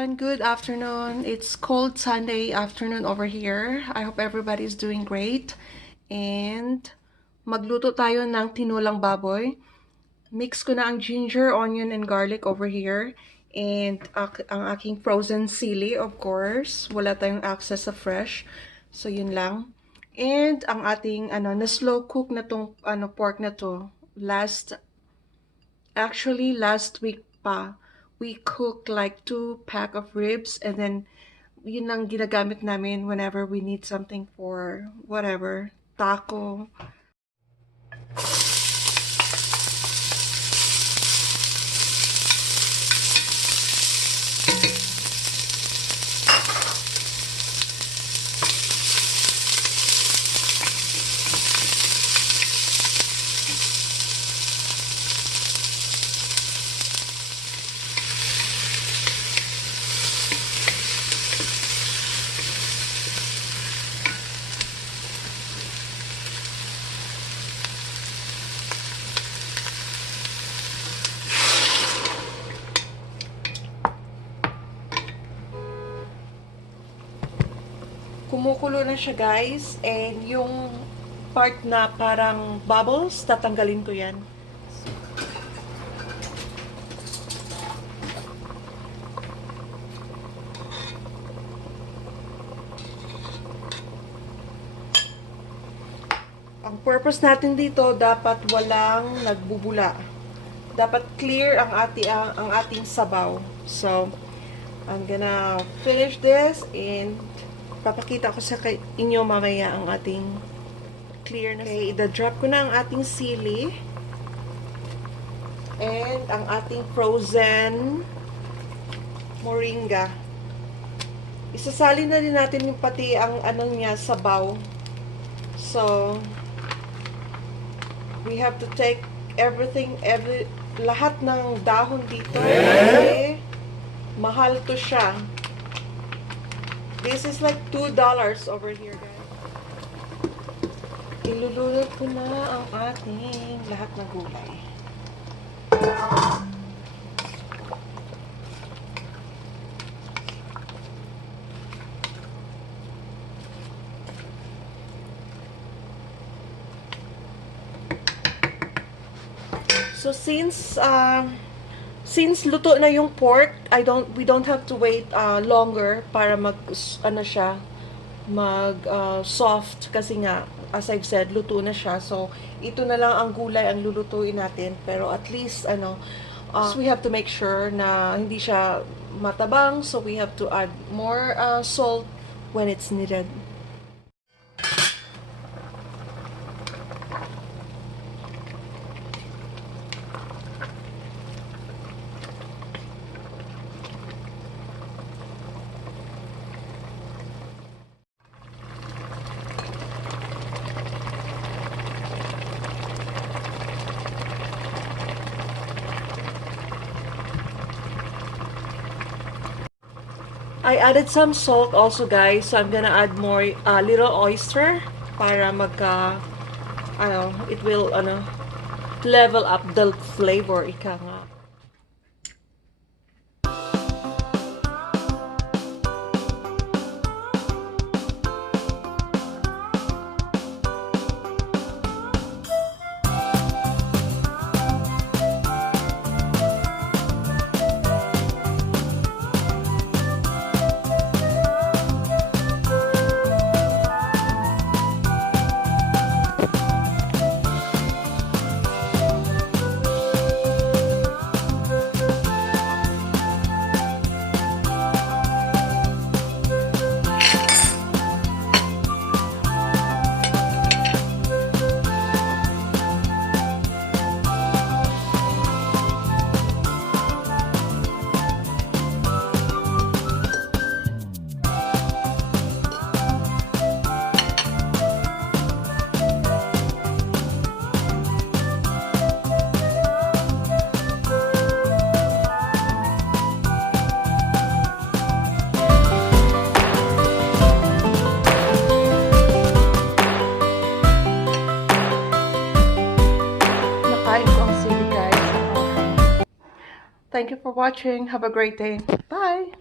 everyone, good afternoon. It's cold Sunday afternoon over here. I hope everybody's doing great. And magluto tayo ng tinolang baboy. Mix ko na ang ginger, onion, and garlic over here. And ang aking frozen sili, of course. Wala tayong access sa fresh. So yun lang. And ang ating na slow cook na tong pork na to. Last week pa, we cooked like 2 pack of ribs, and then yun ang ginagamit namin whenever we need something for whatever, taco. Kumukulo na siya, guys, and yung part na parang bubbles, tatanggalin ko yan. Ang purpose natin dito, dapat walang nagbubula. Dapat clear ang ating sabaw. So, I'm gonna finish this and papakita ko sa inyo mamaya ang ating clear na. Okay, i-drop ko na ang ating sili and ang ating frozen moringa. Isasali na din natin yung pati ang niya, sabaw. So, we have to take everything, lahat ng dahon dito. Kasi mahal to siya. This is like $2 over here, guys. Ilulunod ko na ang ating lahat ng gulay. So since luto na yung pork, we don't have to wait longer para soft kasi nga, as I've said, luto na siya. So ito na lang ang gulay ang lulutuin natin, pero at least we have to make sure na hindi siya matabang, so we have to add more salt when it's needed. I added some salt also, guys, so I'm gonna add more little oyster para it will level up the flavor, ika nga. Thank you for watching. Have a great day. Bye!